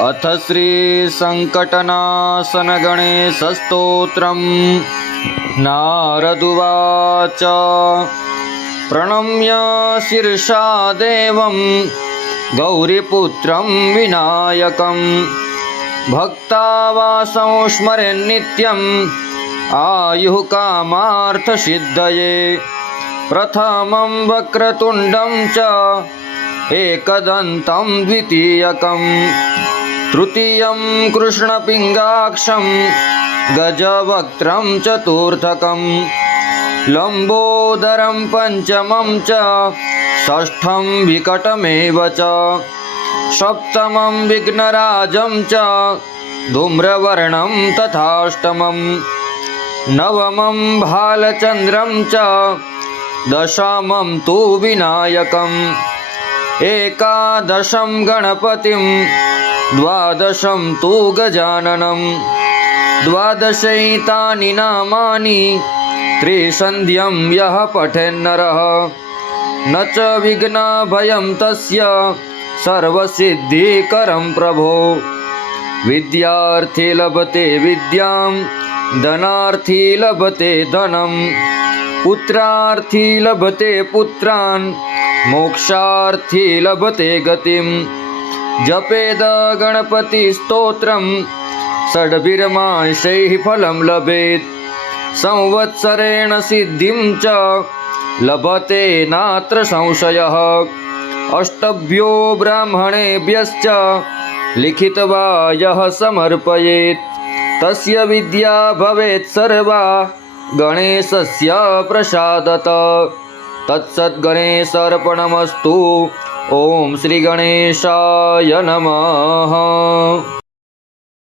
अथ श्री संकटनाशन गणेशस्तोत्रम्। नारदुवाच प्रणम्य शीर्षा देवं गौरीपुत्रं विनायकं भक्तावासं स्मरेन्नित्यम् आयुः कामार्थसिद्धये। प्रथमं वक्रतुण्डं च एकदन्तं द्वितीयकं तृतीयं कृष्णपिङ्गाक्षं गजवक्त्रं चतुर्थकं लम्बोदरं पञ्चमं च षष्ठं विकटमेव च सप्तमं विघ्नराजं च धूम्रवर्णं तथाष्टमं नवमं भालचन्द्रं च दशमं तु विनायकम् एकादशं गणपतिं द्वादशं तु गजाननं द्वादशैतानि नामानि त्रिसन्ध्यं यः पठेन्नरः न च विघ्नभयं तस्य सर्वसिद्धिकरं प्रभो। विद्यार्थी लभते विद्यां धनार्थी लभते धनं पुत्रार्थी लभते पुत्रान् मोक्षार्थी लभते गतिं। जपेद गणपतिस्तोत्रं षड्भिर्मांशैः फलं लभेत् संवत्सरेण सिद्धिं च लभते नात्र संशयः। अष्टभ्यो ब्राह्मणेभ्यश्च लिखित्वा यः समर्पयेत् तस्य विद्या भवेत् सर्वा गणेशस्य प्रसादतः। तत्सद्गणेशार्पणमस्तु। ओम श्री गणेशाय नमः।